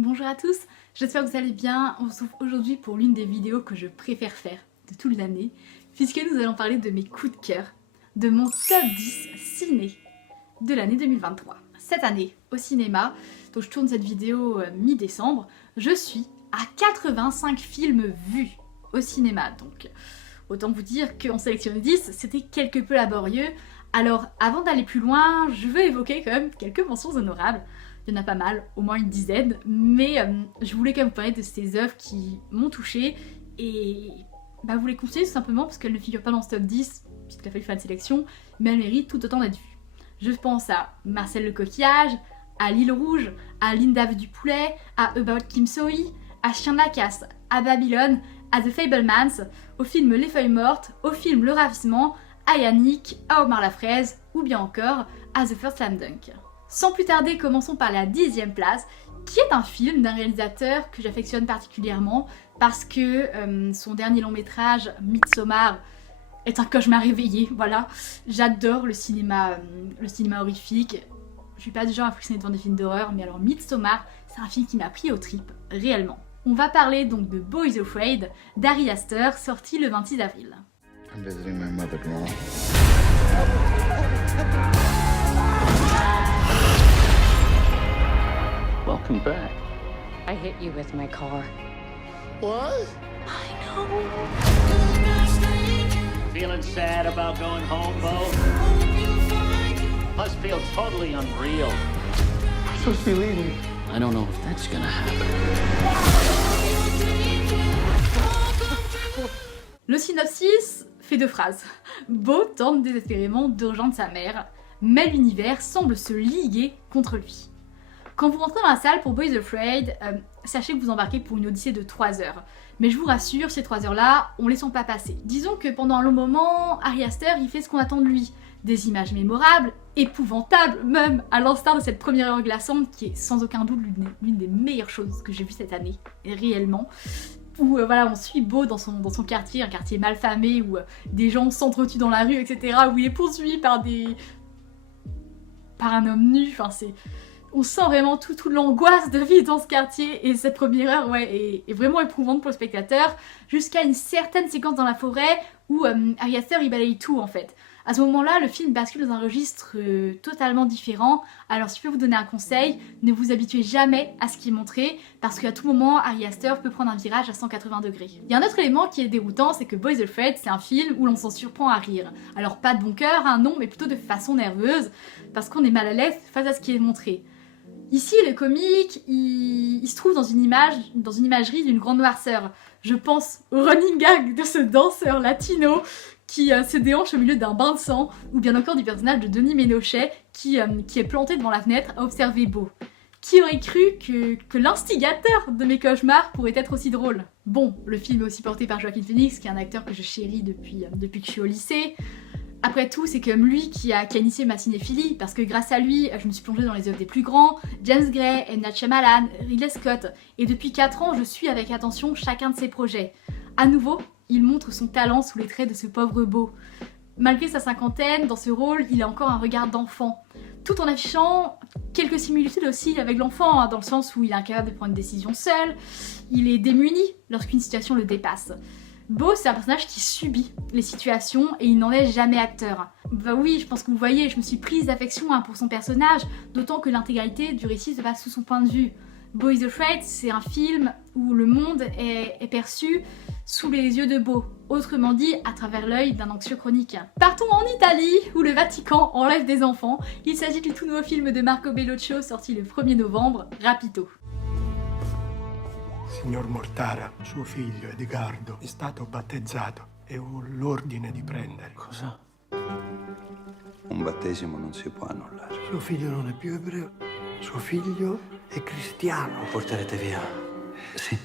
Bonjour à tous, j'espère que vous allez bien. On se retrouve aujourd'hui pour l'une des vidéos que je préfère faire de toute l'année, puisque nous allons parler de mes coups de cœur, de mon top 10 ciné de l'année 2023. Cette année, au cinéma, donc je tourne cette vidéo mi-décembre, je suis à 85 films vus au cinéma. Donc autant vous dire qu'en sélectionner 10, c'était quelque peu laborieux. Alors avant d'aller plus loin, je veux évoquer quand même quelques mentions honorables. Il y en a pas mal, au moins une dizaine, mais je voulais quand même vous parler de ces œuvres qui m'ont touchée et vous les conseiller tout simplement parce qu'elles ne figurent pas dans ce top 10, puisqu'il a fallu faire une sélection, mais elles méritent tout autant d'être vues. Je pense à Marcel le Coquillage, à L'Île Rouge, à L'Indave du Poulet, à About Kim Sohee, à Chien de la Casse, à Babylone, à The Fabelmans, au film Les Feuilles Mortes, au film Le Ravissement, à Yannick, à Omar la Fraise, ou bien encore à The First Slam Dunk. Sans plus tarder, commençons par la 10e place, qui est un film d'un réalisateur que j'affectionne particulièrement parce que son dernier long métrage, Midsommar, est un cauchemar réveillé, voilà. J'adore le cinéma horrifique. Je suis pas du genre à frissonner devant des films d'horreur, mais alors Midsommar, c'est un film qui m'a pris aux tripes, réellement. On va parler donc de Boys Afraid d'Ari Aster, sorti le 26 avril. I'm visiting my mother tomorrow. Welcome back. I hit you with my car. What? I know. Feeling sad about going home, Bo? Must feel totally unreal. I'm supposed to be leaving. I don't know if that's gonna happen. Le synopsis fait 2 phrases. Bo tente désespérément de rejoindre sa mère, mais l'univers semble se liguer contre lui. Quand vous rentrez dans la salle pour Boys Afraid, sachez que vous embarquez pour une odyssée de 3 heures. Mais je vous rassure, ces 3 heures-là, on les sent pas passer. Disons que pendant un long moment, Ari Aster, il fait ce qu'on attend de lui. Des images mémorables, épouvantables même, à l'instar de cette première heure glaçante qui est sans aucun doute l'une des meilleures choses que j'ai vues cette année, réellement. Où on suit Bo dans son quartier, un quartier malfamé, où des gens s'entretuent dans la rue, etc. Où il est poursuivi par un homme nu, on sent vraiment toute l'angoisse de vivre dans ce quartier et cette première heure est vraiment éprouvante pour le spectateur jusqu'à une certaine séquence dans la forêt où Ari Aster il balaye tout en fait. À ce moment-là, le film bascule dans un registre totalement différent. Alors si je peux vous donner un conseil, ne vous habituez jamais à ce qui est montré parce qu'à tout moment, Ari Aster peut prendre un virage à 180 degrés. Il y a un autre élément qui est déroutant, c'est que Boys Afraid, c'est un film où l'on s'en surprend à rire. Alors pas de bon cœur, non, mais plutôt de façon nerveuse parce qu'on est mal à l'aise face à ce qui est montré. Ici, le comique, il se trouve dans une imagerie d'une grande noirceur. Je pense au running gag de ce danseur latino qui se déhanche au milieu d'un bain de sang, ou bien encore du personnage de Denis Ménochet qui est planté devant la fenêtre à observer Bo. Qui aurait cru que l'instigateur de mes cauchemars pourrait être aussi drôle? Bon, le film est aussi porté par Joaquin Phoenix, qui est un acteur que je chéris depuis que je suis au lycée. Après tout, c'est comme lui qui a initié ma cinéphilie, parce que grâce à lui, je me suis plongée dans les œuvres des plus grands, James Gray, M. Night Shyamalan, Ridley Scott, et depuis 4 ans, je suis avec attention chacun de ses projets. À nouveau, il montre son talent sous les traits de ce pauvre Bo. Malgré sa cinquantaine, dans ce rôle, il a encore un regard d'enfant, tout en affichant quelques similitudes aussi avec l'enfant, dans le sens où il est incapable de prendre une décision seul, il est démuni lorsqu'une situation le dépasse. Bo, c'est un personnage qui subit les situations et il n'en est jamais acteur. Oui, je pense que vous voyez, je me suis prise d'affection pour son personnage, d'autant que l'intégralité du récit se passe sous son point de vue. Boys Afraid, c'est un film où le monde est perçu sous les yeux de Bo, autrement dit à travers l'œil d'un anxieux chronique. Partons en Italie, où le Vatican enlève des enfants. Il s'agit du tout nouveau film de Marco Bellocchio sorti le 1er novembre, Rapito. Signor Mortara, suo figlio Edgardo è stato battezzato e ho l'ordine di prendere. Cosa? Un battesimo non si può annullare. Suo figlio non è più ebreo, suo figlio è cristiano. Lo porterete via. Sì.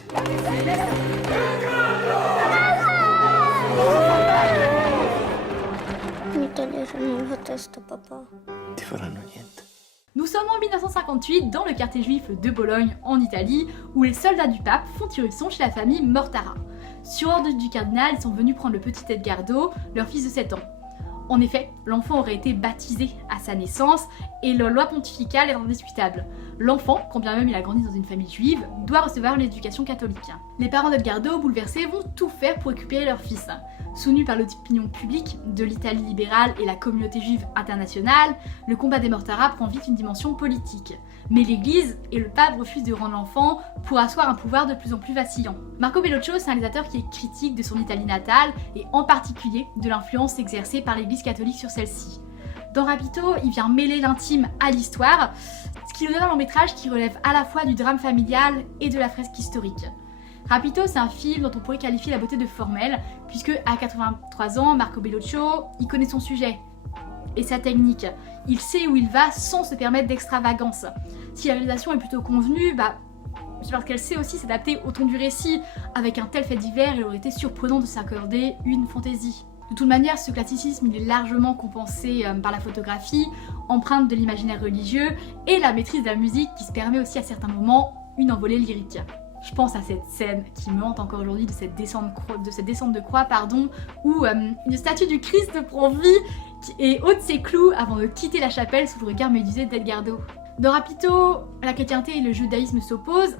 Mi taglieranno la testa, papà. Ti faranno niente. Nous sommes en 1958 dans le quartier juif de Bologne, en Italie, où les soldats du pape font irruption chez la famille Mortara. Sur ordre du cardinal, ils sont venus prendre le petit Edgardo, leur fils de 7 ans. En effet, l'enfant aurait été baptisé à sa naissance et la loi pontificale est indiscutable. L'enfant, quand bien même il a grandi dans une famille juive, doit recevoir une éducation catholique. Les parents d'Edgardo, bouleversés, vont tout faire pour récupérer leur fils. Soutenu par l'opinion publique de l'Italie libérale et la communauté juive internationale, le combat des Mortaras prend vite une dimension politique. Mais l'Église et le pape refusent de rendre l'enfant pour asseoir un pouvoir de plus en plus vacillant. Marco Bellocchio, c'est un réalisateur qui est critique de son Italie natale et en particulier de l'influence exercée par l'Église catholique sur celle-ci. Dans Rapito, il vient mêler l'intime à l'histoire, ce qui nous donne un long métrage qui relève à la fois du drame familial et de la fresque historique. Rapito, c'est un film dont on pourrait qualifier la beauté de formelle, puisque à 83 ans, Marco Bellocchio, il connaît son sujet et sa technique. Il sait où il va sans se permettre d'extravagance. Si la réalisation est plutôt convenue, c'est parce qu'elle sait aussi s'adapter au ton du récit. Avec un tel fait divers, il aurait été surprenant de s'accorder une fantaisie. De toute manière, ce classicisme il est largement compensé par la photographie, empreinte de l'imaginaire religieux, et la maîtrise de la musique qui se permet aussi à certains moments une envolée lyrique. Je pense à cette scène qui me hante encore aujourd'hui de cette descente de croix, où une statue du Christ prend vie et ôte ses clous avant de quitter la chapelle sous le regard médusé d'Edgardo. Dans Rapito, la chrétienté et le judaïsme s'opposent,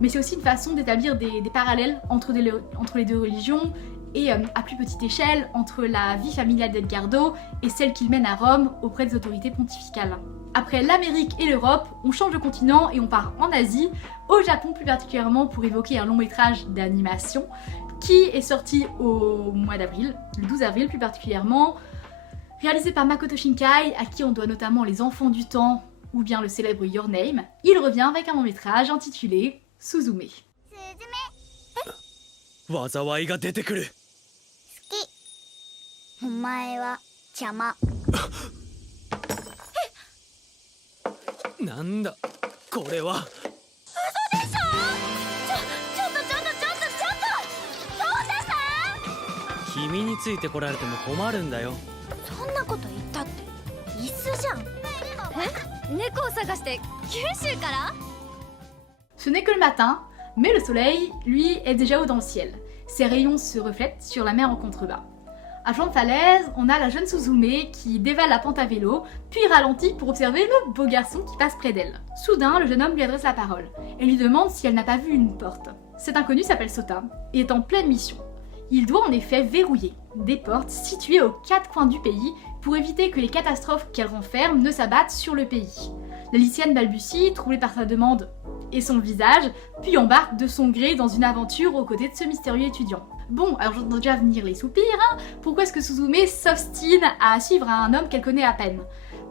mais c'est aussi une façon d'établir des parallèles entre les deux religions et à plus petite échelle entre la vie familiale d'Edgardo et celle qu'il mène à Rome auprès des autorités pontificales. Après l'Amérique et l'Europe, on change de continent et on part en Asie, au Japon plus particulièrement pour évoquer un long métrage d'animation qui est sorti au mois d'avril, le 12 avril plus particulièrement, réalisé par Makoto Shinkai, à qui on doit notamment Les Enfants du Temps ou bien le célèbre Your Name. Il revient avec un long métrage intitulé Suzume. 災いが出てくる。お前は邪魔。なんだこれは。君についてこられても困るんだよ。そんなこと言ったって椅子じゃん。猫を探して九州から？ Ce n'est que le matin, mais le soleil, lui, est déjà haut dans le ciel. Ses rayons se reflètent sur la mer en contrebas. À flanc de falaise, on a la jeune Suzume qui dévale la pente à vélo, puis ralentit pour observer le beau garçon qui passe près d'elle. Soudain, le jeune homme lui adresse la parole et lui demande si elle n'a pas vu une porte. Cet inconnu s'appelle Sota et est en pleine mission. Il doit en effet verrouiller des portes situées aux quatre coins du pays pour éviter que les catastrophes qu'elle renferme ne s'abattent sur le pays. La lycéenne balbutie, troublée par sa demande et son visage, puis embarque de son gré dans une aventure aux côtés de ce mystérieux étudiant. Bon, alors j'entends déjà venir les soupirs, pourquoi est-ce que Suzume s'obstine à suivre un homme qu'elle connaît à peine?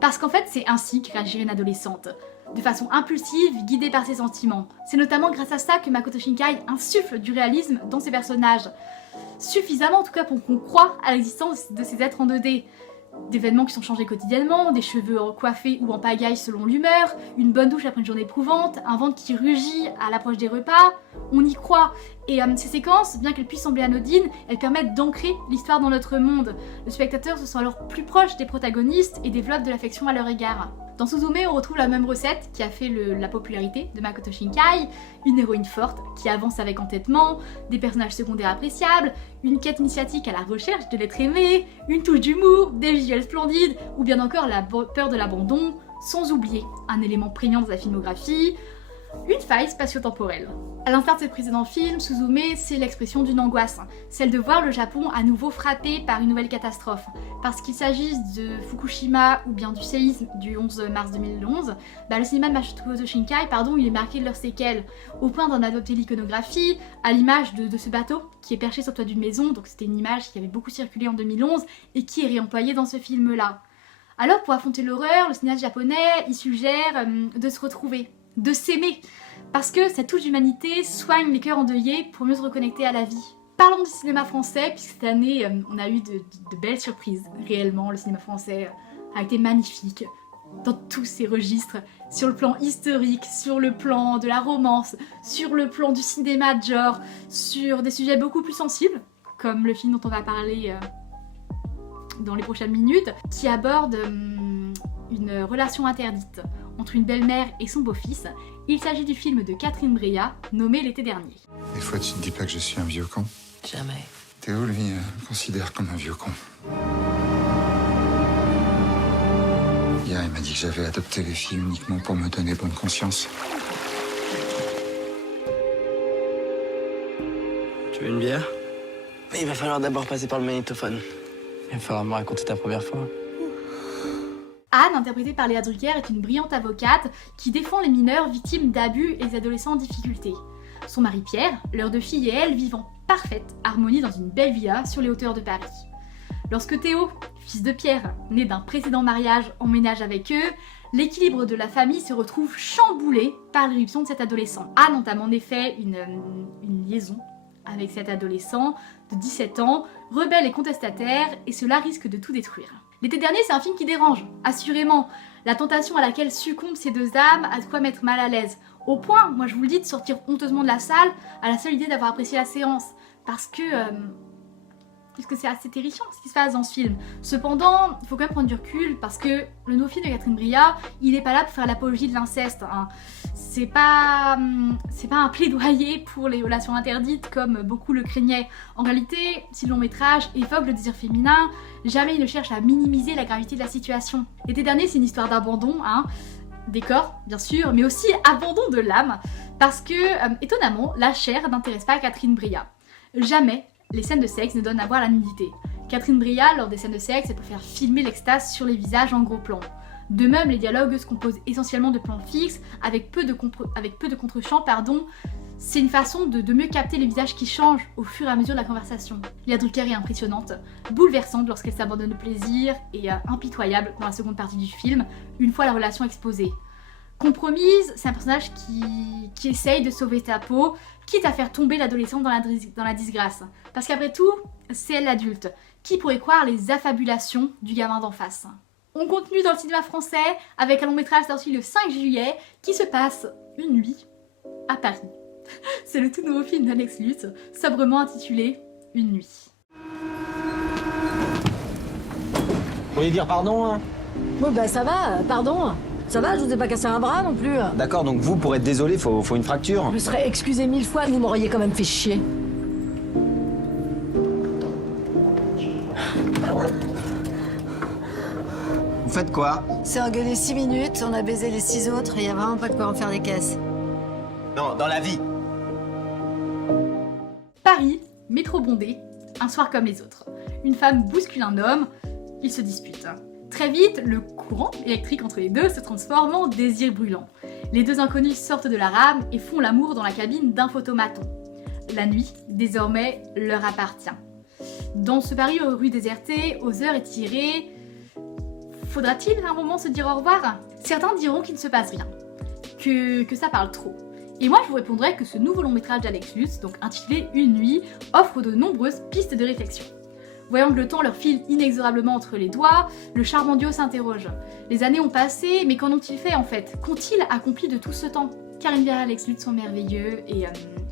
Parce qu'en fait c'est ainsi que réagit une adolescente. De façon impulsive, guidée par ses sentiments. C'est notamment grâce à ça que Makoto Shinkai insuffle du réalisme dans ses personnages. Suffisamment en tout cas pour qu'on croie à l'existence de ces êtres en 2D. D'événements qui sont changés quotidiennement, des cheveux coiffés ou en pagaille selon l'humeur, une bonne douche après une journée éprouvante, un ventre qui rugit à l'approche des repas, on y croit. Et ces séquences, bien qu'elles puissent sembler anodines, elles permettent d'ancrer l'histoire dans notre monde. Le spectateur se sent alors plus proche des protagonistes et développe de l'affection à leur égard. Dans Suzume, on retrouve la même recette qui a fait la popularité de Makoto Shinkai, une héroïne forte qui avance avec entêtement, des personnages secondaires appréciables, une quête initiatique à la recherche de l'être aimé, une touche d'humour, des visuels splendides, ou bien encore la peur de l'abandon, sans oublier un élément prégnant de sa filmographie, une faille spatio-temporelle. À l'instar de ses précédents films, Suzume, c'est l'expression d'une angoisse, celle de voir le Japon à nouveau frappé par une nouvelle catastrophe. Parce qu'il s'agisse de Fukushima ou bien du séisme du 11 mars 2011, le cinéma de Makoto Shinkai, il est marqué de leurs séquelles, au point d'en adopter l'iconographie, à l'image de ce bateau qui est perché sur le toit d'une maison, donc c'était une image qui avait beaucoup circulé en 2011 et qui est réemployée dans ce film-là. Alors pour affronter l'horreur, le cinéaste japonais, il suggère de se retrouver, de s'aimer, parce que cette touche d'humanité soigne les cœurs endeuillés pour mieux se reconnecter à la vie. Parlons du cinéma français, puisque cette année on a eu de belles surprises. Réellement, le cinéma français a été magnifique dans tous ses registres, sur le plan historique, sur le plan de la romance, sur le plan du cinéma de genre, sur des sujets beaucoup plus sensibles, comme le film dont on va parler dans les prochaines minutes, qui aborde une relation interdite entre une belle-mère et son beau-fils. Il s'agit du film de Catherine Breillat, nommé l'été dernier. Des fois, tu ne dis pas que je suis un vieux con. Jamais. Théo, lui, me considère comme un vieux con. il m'a dit que j'avais adopté les filles uniquement pour me donner bonne conscience. Tu veux une bière? Mais il va falloir d'abord passer par le magnétophone. Il va falloir me raconter ta première fois. Anne, interprétée par Léa Drucker, est une brillante avocate qui défend les mineurs victimes d'abus et les adolescents en difficulté. Son mari Pierre, leurs 2 filles et elle vivent en parfaite harmonie dans une belle villa sur les hauteurs de Paris. Lorsque Théo, fils de Pierre, né d'un précédent mariage, emménage avec eux, l'équilibre de la famille se retrouve chamboulé par l'irruption de cet adolescent. Anne entame en effet une liaison avec cet adolescent de 17 ans, rebelle et contestataire, et cela risque de tout détruire. L'été dernier, c'est un film qui dérange, assurément. La tentation à laquelle succombent ces 2 âmes a de quoi mettre mal à l'aise. Au point, moi je vous le dis, de sortir honteusement de la salle à la seule idée d'avoir apprécié la séance. Parce que c'est assez terrifiant ce qui se passe dans ce film. Cependant, il faut quand même prendre du recul parce que le nouveau film de Catherine Breillat, il est pas là pour faire l'apologie de l'inceste. Hein. C'est pas un plaidoyer pour les relations interdites comme beaucoup le craignaient. En réalité, si le long métrage évoque le désir féminin, jamais il ne cherche à minimiser la gravité de la situation. L'été dernier, c'est une histoire d'abandon, hein. Des corps, bien sûr, mais aussi abandon de l'âme, parce que, étonnamment, la chair n'intéresse pas Catherine Breillat. Jamais les scènes de sexe ne donnent à voir la nudité. Catherine Breillat, lors des scènes de sexe, elle préfère filmer l'extase sur les visages en gros plan. De même, les dialogues se composent essentiellement de plans fixes, avec peu de contre-champs, C'est une façon de mieux capter les visages qui changent au fur et à mesure de la conversation. Léa Drucker est impressionnante, bouleversante lorsqu'elle s'abandonne au plaisir et impitoyable dans la seconde partie du film, une fois la relation exposée. Compromise, c'est un personnage qui essaye de sauver sa peau, quitte à faire tomber l'adolescente dans la disgrâce. Parce qu'après tout, c'est elle l'adulte. Qui pourrait croire les affabulations du gamin d'en face? On continue dans le cinéma français avec un long métrage sorti le 5 juillet qui se passe une nuit à Paris. C'est le tout nouveau film d'Alex Lutz, sobrement intitulé Une nuit. Vous voulez dire pardon, hein? Bon bah ça va, pardon. Ça va, je vous ai pas cassé un bras non plus. D'accord, donc vous, pour être désolé, faut une fracture. Je me serais excusé 1000 fois, vous m'auriez quand même fait chier. Vous faites quoi? C'est engueulé 6 minutes, on a baisé les 6 autres et y a vraiment pas de quoi en faire des caisses. Non, dans la vie. Paris, métro bondé, un soir comme les autres. Une femme bouscule un homme, ils se disputent. Très vite, le courant électrique entre les deux se transforme en désir brûlant. Les 2 inconnus sortent de la rame et font l'amour dans la cabine d'un photomaton. La nuit, désormais, leur appartient. Dans ce Paris aux rues désertées, aux heures étirées, faudra-t-il à un moment se dire au revoir? Certains diront qu'il ne se passe rien, que ça parle trop. Et moi je vous répondrai que ce nouveau long métrage d'Alex Lutz, donc intitulé Une nuit, offre de nombreuses pistes de réflexion. Voyant que le temps leur file inexorablement entre les doigts, le charmant duo s'interroge. Les années ont passé, mais qu'en ont-ils fait en fait? Qu'ont-ils accompli de tout ce temps? Karine Viard et Alex Lutz sont merveilleux et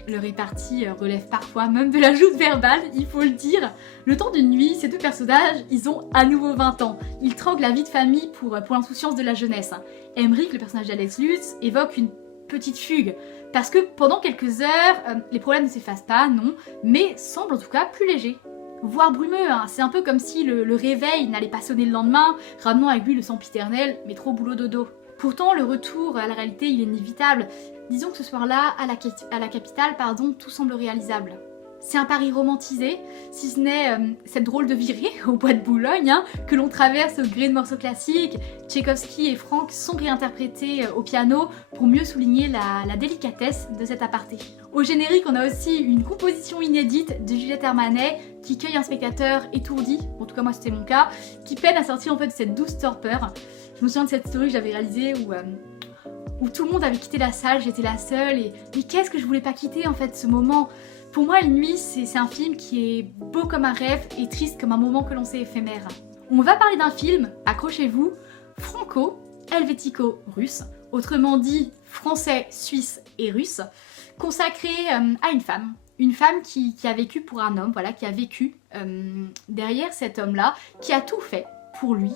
leur répartie relève parfois même de la joute verbale, il faut le dire. Le temps d'une nuit, ces 2 personnages, ils ont à nouveau 20 ans. Ils troquent la vie de famille pour l'insouciance de la jeunesse. Emmerich, le personnage d'Alex Lutz, évoque une petite fugue, parce que pendant quelques heures, les problèmes ne s'effacent pas, non, mais semblent en tout cas plus légers. Voire brumeux, hein. C'est un peu comme si le réveil n'allait pas sonner le lendemain, ramenant avec lui le sempiternel, mais trop boulot dodo. Pourtant, le retour à la réalité, il est inévitable. Disons que ce soir-là, à la capitale, tout semble réalisable. C'est un Paris romantisé, si ce n'est cette drôle de virée au bois de Boulogne, hein, que l'on traverse au gré de morceaux classiques. Tchaïkovski et Franck sont réinterprétés au piano pour mieux souligner la délicatesse de cet aparté. Au générique, on a aussi une composition inédite de Juliette Armanet qui cueille un spectateur étourdi, en tout cas moi c'était mon cas, qui peine à sortir en fait de cette douce torpeur. Je me souviens de cette story que j'avais réalisée où tout le monde avait quitté la salle, j'étais la seule, et qu'est-ce que je voulais pas quitter en fait ce moment. Pour moi, Une nuit, c'est un film qui est beau comme un rêve et triste comme un moment que l'on sait éphémère. On va parler d'un film, accrochez-vous, franco-helvético-russe, autrement dit français, suisse et russe, consacré à une femme qui a vécu pour un homme, voilà, qui a vécu derrière cet homme-là, qui a tout fait pour lui,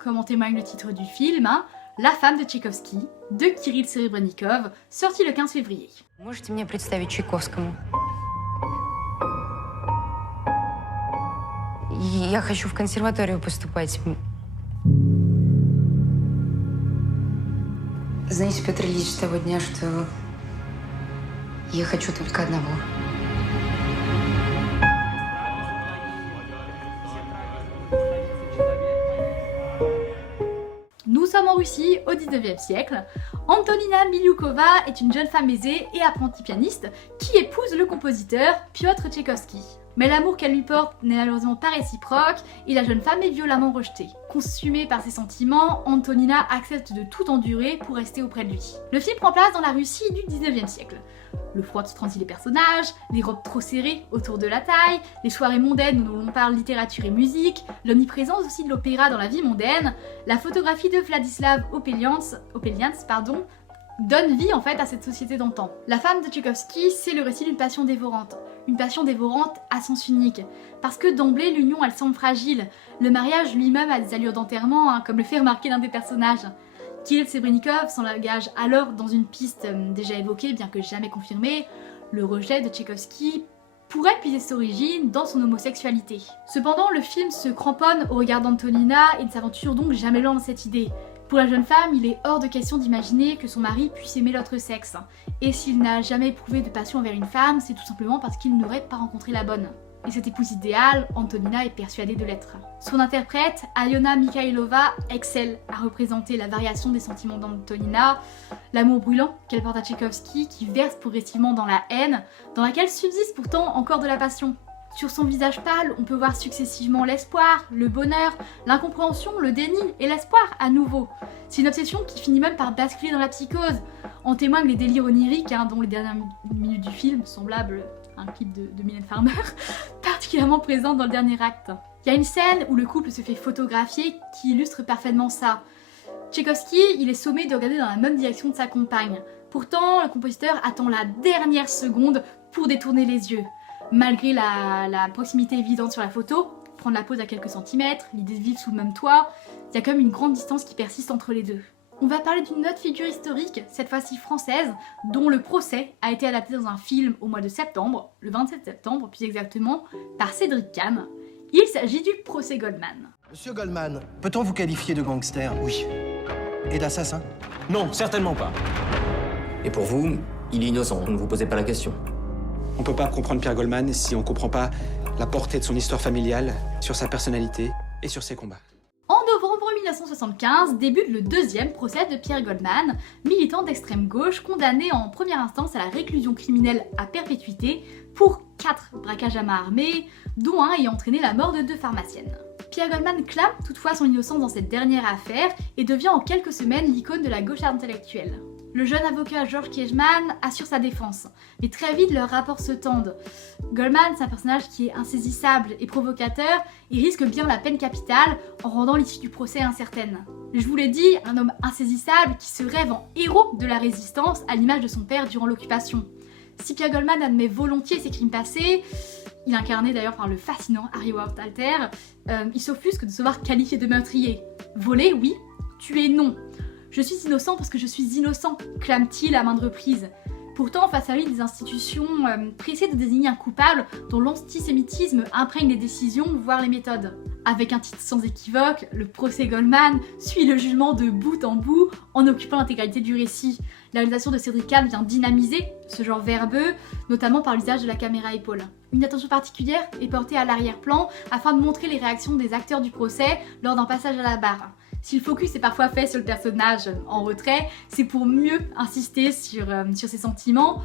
comme en témoigne le titre du film, hein, La femme de Tchaïkovski, de Kirill Serebrennikov, sorti le 15 février. Можете мне представить Чайковскому? Я хочу в консерваторию поступать. Знаете, Петр Ильич, с того дня, что я хочу только одного. Nous sommes en Russie au 19e siècle. Antonina Miliukova est une jeune femme aisée et apprentie pianiste qui épouse le compositeur Piotr Tchaïkovski. Mais l'amour qu'elle lui porte n'est malheureusement pas réciproque et la jeune femme est violemment rejetée. Consumée par ses sentiments, Antonina accepte de tout endurer pour rester auprès de lui. Le film prend place dans la Russie du 19e siècle. Le froid qui transit les personnages, les robes trop serrées autour de la taille, les soirées mondaines où l'on parle littérature et musique, l'omniprésence aussi de l'opéra dans la vie mondaine, la photographie de Vladislav Opelians, donne vie en fait à cette société d'antan. La femme de Tchaïkovski, c'est le récit d'une passion dévorante. Une passion dévorante à sens unique. Parce que d'emblée, l'union elle semble fragile. Le mariage lui-même a des allures d'enterrement, comme le fait remarquer l'un des personnages. Kirill Sebrennikov s'engage alors dans une piste déjà évoquée, bien que jamais confirmée. Le rejet de Tchaïkovski pourrait puiser ses origines dans son homosexualité. Cependant, le film se cramponne au regard d'Antonina et ne s'aventure donc jamais loin dans cette idée. Pour la jeune femme, il est hors de question d'imaginer que son mari puisse aimer l'autre sexe. Et s'il n'a jamais éprouvé de passion envers une femme, c'est tout simplement parce qu'il n'aurait pas rencontré la bonne. Et cette épouse idéale, Antonina est persuadée de l'être. Son interprète, Aliona Mikhailova, excelle à représenter la variation des sentiments d'Antonina, l'amour brûlant qu'elle porte à Tchaïkovski qui verse progressivement dans la haine, dans laquelle subsiste pourtant encore de la passion. Sur son visage pâle, on peut voir successivement l'espoir, le bonheur, l'incompréhension, le déni et l'espoir à nouveau. C'est une obsession qui finit même par basculer dans la psychose. En témoignent les délires oniriques, dont les dernières minutes du film, semblables à un clip de Mylène Farmer, particulièrement présentes dans le dernier acte. Il y a une scène où le couple se fait photographier qui illustre parfaitement ça. Tchaïkovski, il est sommé de regarder dans la même direction de sa compagne. Pourtant, le compositeur attend la dernière seconde pour détourner les yeux. Malgré la proximité évidente sur la photo, prendre la pose à quelques centimètres, l'idée de vivre sous le même toit, il y a quand même une grande distance qui persiste entre les deux. On va parler d'une autre figure historique, cette fois-ci française, dont le procès a été adapté dans un film au mois de septembre, le 27 septembre plus exactement, par Cédric Kahn. Il s'agit du procès Goldman. Monsieur Goldman, peut-on vous qualifier de gangster? Oui. Et d'assassin? Non, certainement pas. Et pour vous, il est innocent, ne vous posez pas la question. On peut pas comprendre Pierre Goldman si on comprend pas la portée de son histoire familiale, sur sa personnalité et sur ses combats. En novembre 1975 débute le deuxième procès de Pierre Goldman, militant d'extrême gauche condamné en première instance à la réclusion criminelle à perpétuité pour 4 braquages à main armée, dont un ayant entraîné la mort de 2 pharmaciennes. Pierre Goldman clame toutefois son innocence dans cette dernière affaire et devient en quelques semaines l'icône de la gauche intellectuelle. Le jeune avocat Georges Kiechman assure sa défense, mais très vite leurs rapports se tendent. Goldman, c'est un personnage qui est insaisissable et provocateur et risque bien la peine capitale en rendant l'issue du procès incertaine. Je vous l'ai dit, un homme insaisissable qui se rêve en héros de la résistance à l'image de son père durant l'occupation. Si Pierre Goldman admet volontiers ses crimes passés, il est incarné d'ailleurs par le fascinant Harry Walter, il s'offusque de se voir qualifié de meurtrier. Voler, oui, tuer, non. Je suis innocent parce que je suis innocent, clame-t-il à maintes reprises. Pourtant, face à lui, des institutions pressées de désigner un coupable dont l'antisémitisme imprègne les décisions, voire les méthodes. Avec un titre sans équivoque, le procès Goldman suit le jugement de bout en bout en occupant l'intégralité du récit. La réalisation de Cédric Kahn vient dynamiser ce genre verbeux, notamment par l'usage de la caméra épaule. Une attention particulière est portée à l'arrière-plan afin de montrer les réactions des acteurs du procès lors d'un passage à la barre. Si le focus est parfois fait sur le personnage en retrait, c'est pour mieux insister sur ses sentiments.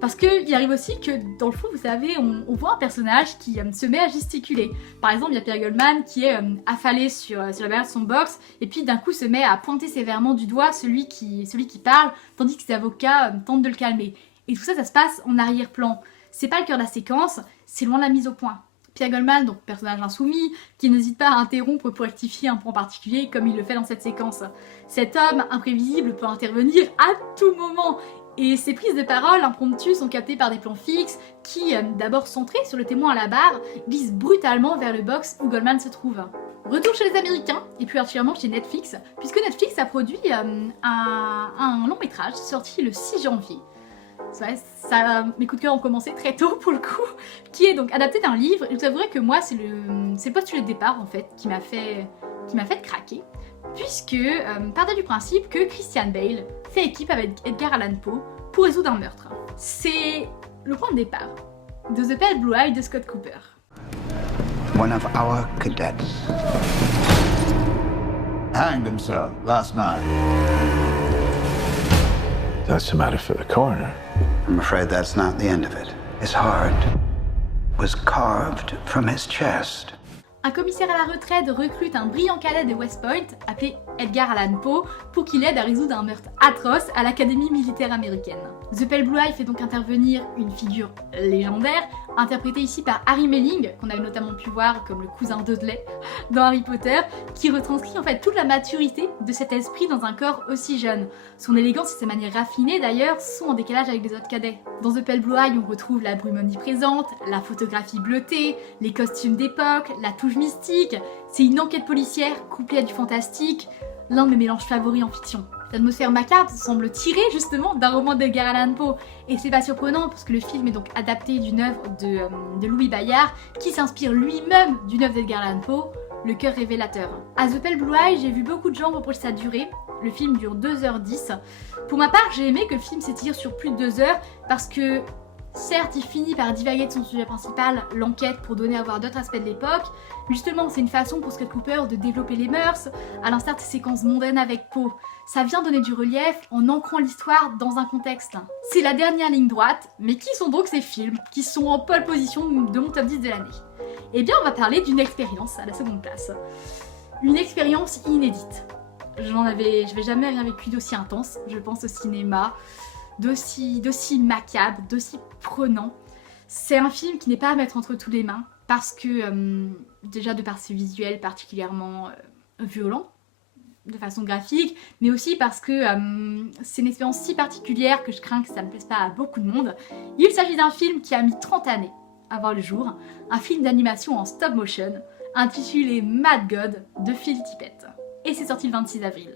Parce qu'il arrive aussi que dans le fond, vous savez, on voit un personnage qui se met à gesticuler. Par exemple, il y a Pierre Goldman qui est affalé sur la barrière de son box et puis d'un coup se met à pointer sévèrement du doigt celui qui parle, tandis que ses avocats tentent de le calmer. Et tout ça, ça se passe en arrière-plan. C'est pas le cœur de la séquence, c'est loin de la mise au point. Pierre Goldman, donc personnage insoumis, qui n'hésite pas à interrompre pour rectifier un point particulier comme il le fait dans cette séquence. Cet homme imprévisible peut intervenir à tout moment et ses prises de parole impromptues sont captées par des plans fixes qui, d'abord centrés sur le témoin à la barre, glissent brutalement vers le box où Goldman se trouve. Retour chez les Américains, et plus particulièrement chez Netflix, puisque Netflix a produit un long métrage sorti le 6 janvier. Mes coups de cœur ont commencé très tôt pour le coup, qui est donc adapté d'un livre. Et je vous avouerai que moi, c'est le postulat de départ en fait qui m'a fait craquer. puisque partez du principe que Christian Bale fait équipe avec Edgar Allan Poe pour résoudre un meurtre. C'est le point de départ de The Pale Blue Eye de Scott Cooper. One of our cadets hanged himself last night. That's a matter for the coroner. I'm afraid that's not the end of it. His heart was carved from his chest. Un commissaire à la retraite recrute un brillant cadet de West Point, appelé Edgar Allan Poe, pour qu'il aide à résoudre un meurtre atroce à l'Académie militaire américaine. The Pale Blue Eye fait donc intervenir une figure légendaire, interprétée ici par Harry Melling, qu'on avait notamment pu voir comme le cousin Dudley dans Harry Potter, qui retranscrit en fait toute la maturité de cet esprit dans un corps aussi jeune. Son élégance et ses manières raffinées d'ailleurs sont en décalage avec les autres cadets. Dans The Pale Blue Eye, on retrouve la brume omniprésente, la photographie bleutée, les costumes d'époque, la touche mystique. C'est une enquête policière couplée à du fantastique, l'un de mes mélanges favoris en fiction. L'atmosphère macabre semble tirée justement d'un roman d'Edgar Allan Poe, et c'est pas surprenant parce que le film est donc adapté d'une œuvre de Louis Bayard qui s'inspire lui-même d'une œuvre d'Edgar Allan Poe, Le Cœur révélateur. À The Pale Blue Eye, j'ai vu beaucoup de gens reprocher sa durée. Le film dure 2h10. Pour ma part, j'ai aimé que le film s'étire sur plus de 2 heures parce que certes, il finit par divaguer de son sujet principal, l'enquête, pour donner à voir d'autres aspects de l'époque. Justement, c'est une façon pour Scott Cooper de développer les mœurs, à l'instar de ses séquences mondaines avec Poe. Ça vient donner du relief en ancrant l'histoire dans un contexte. C'est la dernière ligne droite, mais qui sont donc ces films qui sont en pole position de mon top 10 de l'année? Eh bien, on va parler d'une expérience à la seconde place. Une expérience inédite. J'avais jamais rien vécu d'aussi intense, je pense, au cinéma, d'aussi macabre, d'aussi prenant. C'est un film qui n'est pas à mettre entre tous les mains, parce que, déjà de par ses visuels particulièrement violents, de façon graphique, mais aussi parce que c'est une expérience si particulière que je crains que ça ne plaise pas à beaucoup de monde. Il s'agit d'un film qui a mis 30 années à voir le jour, un film d'animation en stop motion, intitulé Mad God de Phil Tippett. Et c'est sorti le 26 avril.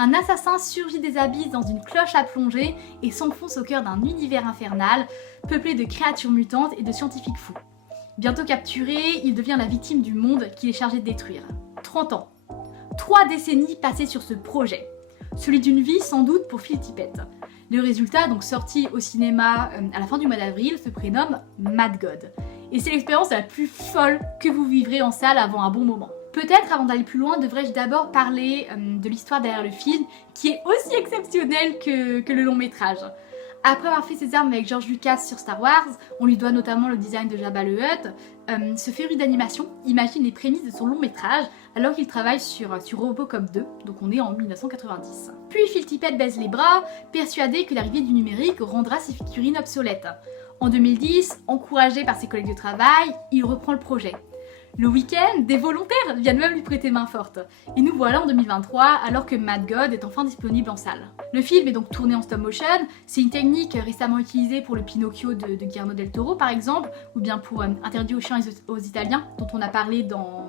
Un assassin surgit des abysses dans une cloche à plonger et s'enfonce au cœur d'un univers infernal, peuplé de créatures mutantes et de scientifiques fous. Bientôt capturé, il devient la victime du monde qu'il est chargé de détruire. 30 ans. 3 décennies passées sur ce projet. Celui d'une vie sans doute pour Phil Tippett. Le résultat, donc sorti au cinéma à la fin du mois d'avril, se prénomme Mad God. Et c'est l'expérience la plus folle que vous vivrez en salle avant un bon moment. Peut-être, avant d'aller plus loin, devrais-je d'abord parler de l'histoire derrière le film, qui est aussi exceptionnelle que le long métrage. Après avoir fait ses armes avec George Lucas sur Star Wars, on lui doit notamment le design de Jabba the Hutt, ce féru d'animation imagine les prémices de son long métrage alors qu'il travaille sur Robocop 2, donc on est en 1990. Puis Phil Tippett baisse les bras, persuadé que l'arrivée du numérique rendra ses figurines obsolètes. En 2010, encouragé par ses collègues de travail, il reprend le projet. Le week-end, des volontaires viennent même lui prêter main forte. Et nous voilà en 2023 alors que Mad God est enfin disponible en salle. Le film est donc tourné en stop motion, c'est une technique récemment utilisée pour le Pinocchio de Guillermo del Toro par exemple, ou bien pour Interdit aux chiens et aux Italiens, dont on a parlé dans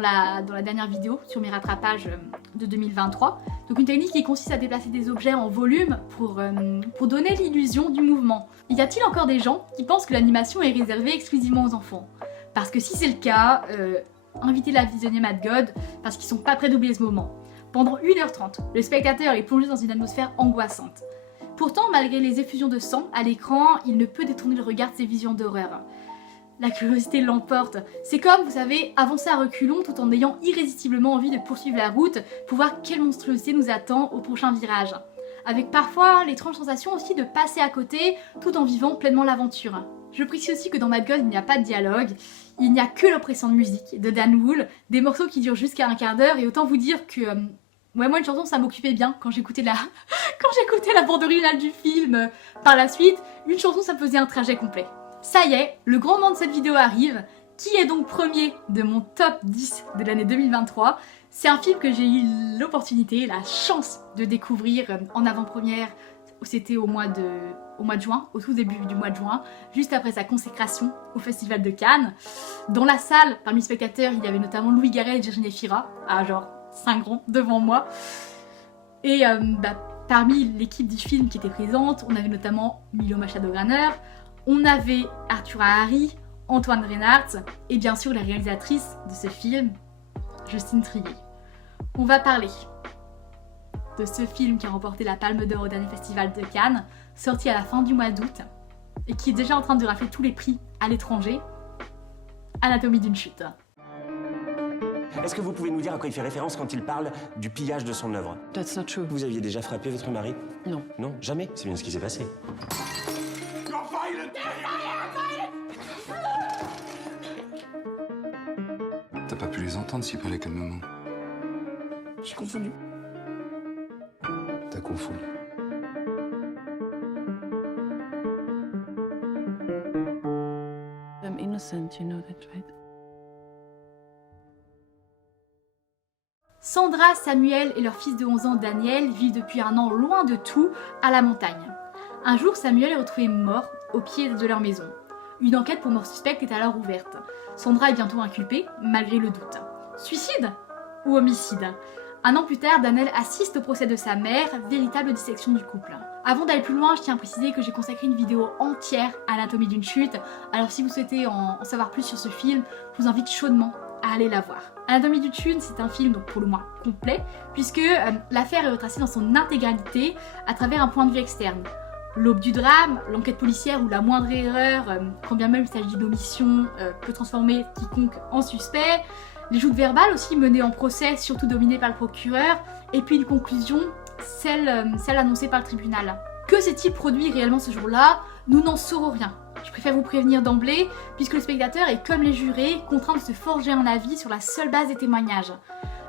la dernière vidéo sur mes rattrapages de 2023. Donc une technique qui consiste à déplacer des objets en volume pour donner l'illusion du mouvement. Y a-t-il encore des gens qui pensent que l'animation est réservée exclusivement aux enfants ? Parce que si c'est le cas, invitez-la à visionner Mad God, parce qu'ils sont pas prêts d'oublier ce moment. Pendant 1h30, le spectateur est plongé dans une atmosphère angoissante. Pourtant, malgré les effusions de sang à l'écran, il ne peut détourner le regard de ses visions d'horreur. La curiosité l'emporte. C'est comme, vous savez, avancer à reculons tout en ayant irrésistiblement envie de poursuivre la route pour voir quelle monstruosité nous attend au prochain virage. Avec parfois l'étrange sensation aussi de passer à côté tout en vivant pleinement l'aventure. Je précise aussi que dans Mad God, il n'y a pas de dialogue, il n'y a que l'oppressante musique de Dan Wool, des morceaux qui durent jusqu'à un quart d'heure, et autant vous dire que moi une chanson ça m'occupait bien quand j'écoutais la bande originale du film. Par la suite, une chanson ça me faisait un trajet complet. Ça y est, le grand moment de cette vidéo arrive, Qui est donc premier de mon top 10 de l'année 2023? C'est un film que j'ai eu l'opportunité, la chance de découvrir en avant-première. C'était au mois de juin, au tout début du mois de juin, juste après sa consécration au Festival de Cannes. Dans la salle, parmi les spectateurs, il y avait notamment Louis Garrel et Virginie Efira, à genre 5 rangs devant moi. Et parmi l'équipe du film qui était présente, on avait notamment Milo Machado-Graner, on avait Arthur Harry, Antoine Reinhardt et bien sûr la réalisatrice de ce film, Justine Triet. On va parler de ce film qui a remporté la Palme d'Or au dernier festival de Cannes, sorti à la fin du mois d'août et qui est déjà en train de rafler tous les prix à l'étranger, Anatomie d'une chute. Est-ce que vous pouvez nous dire à quoi il fait référence quand il parle du pillage de son œuvre? That's not true. Vous aviez déjà frappé votre mari? Non. Non, jamais. C'est bien ce qui s'est passé. T'as pas pu les entendre s'ils parlaient calmement. J'ai confondu. T'as confondu. I'm innocent, you know that, right? Sandra, Samuel et leur fils de 11 ans Daniel vivent depuis un an loin de tout, à la montagne. Un jour, Samuel est retrouvé mort au pied de leur maison. Une enquête pour mort suspecte est alors ouverte. Sandra est bientôt inculpée, malgré le doute. Suicide ou homicide? Un an plus tard, Daniel assiste au procès de sa mère, véritable dissection du couple. Avant d'aller plus loin, je tiens à préciser que j'ai consacré une vidéo entière à Anatomie d'une chute, alors si vous souhaitez en savoir plus sur ce film, je vous invite chaudement à aller la voir. Anatomie d'une chute, c'est un film donc pour le moins complet, puisque l'affaire est retracée dans son intégralité à travers un point de vue externe. L'aube du drame, l'enquête policière ou la moindre erreur, quand bien même il s'agit d'omission, peut transformer quiconque en suspect. Les joutes verbales aussi menées en procès, surtout dominées par le procureur. Et puis une conclusion, celle annoncée par le tribunal. Que s'est-il produit réellement ce jour-là? Nous n'en saurons rien. Je préfère vous prévenir d'emblée, puisque le spectateur est, comme les jurés, contraint de se forger un avis sur la seule base des témoignages.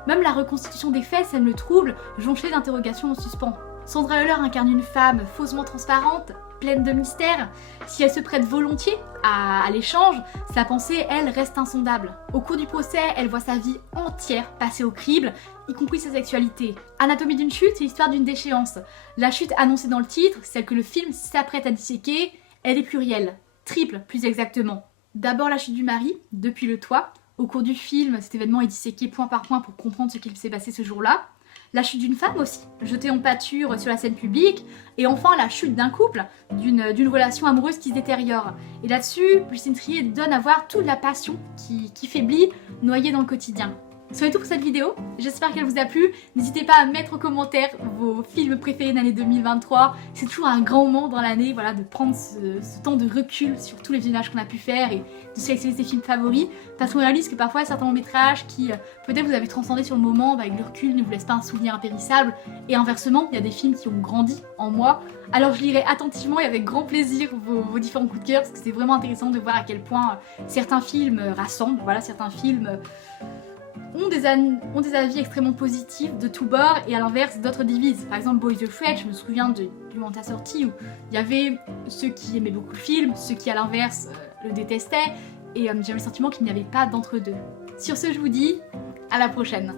Même la reconstitution des faits sème le trouble, jonchée d'interrogations en suspens. Sandra Hüller incarne une femme faussement transparente, pleine de mystères. Si elle se prête volontiers à l'échange, sa pensée, elle, reste insondable. Au cours du procès, elle voit sa vie entière passer au crible, y compris sa sexualité. Anatomie d'une chute, c'est l'histoire d'une déchéance. La chute annoncée dans le titre, celle que le film s'apprête à disséquer, elle est plurielle, triple plus exactement. D'abord la chute du mari, depuis le toit. Au cours du film, cet événement est disséqué point par point pour comprendre ce qu'il s'est passé ce jour-là. La chute d'une femme aussi, jetée en pâture sur la scène publique. Et enfin la chute d'un couple, d'une relation amoureuse qui se détériore. Et là-dessus, Justine Triet donne à voir toute la passion qui faiblit, noyée dans le quotidien. C'est tout pour cette vidéo, j'espère qu'elle vous a plu. N'hésitez pas à mettre en commentaire vos films préférés de l'année 2023. C'est toujours un grand moment dans l'année, voilà, de prendre ce temps de recul sur tous les visionnages qu'on a pu faire et de sélectionner ses films favoris. Parce qu'on réalise que parfois certains longs-métrages qui peut-être vous avez transcendé sur le moment, avec le recul ne vous laissent pas un souvenir impérissable. Et inversement, il y a des films qui ont grandi en moi. Alors je lirai attentivement et avec grand plaisir vos différents coups de cœur, parce que c'est vraiment intéressant de voir à quel point certains films rassemblent, voilà, certains films ont des avis extrêmement positifs de tous bords et à l'inverse d'autres divisent. Par exemple Boys Afraid, je me souviens du moment de sa sortie où il y avait ceux qui aimaient beaucoup le film, ceux qui à l'inverse le détestaient et j'avais le sentiment qu'il n'y avait pas d'entre-deux. Sur ce, je vous dis à la prochaine.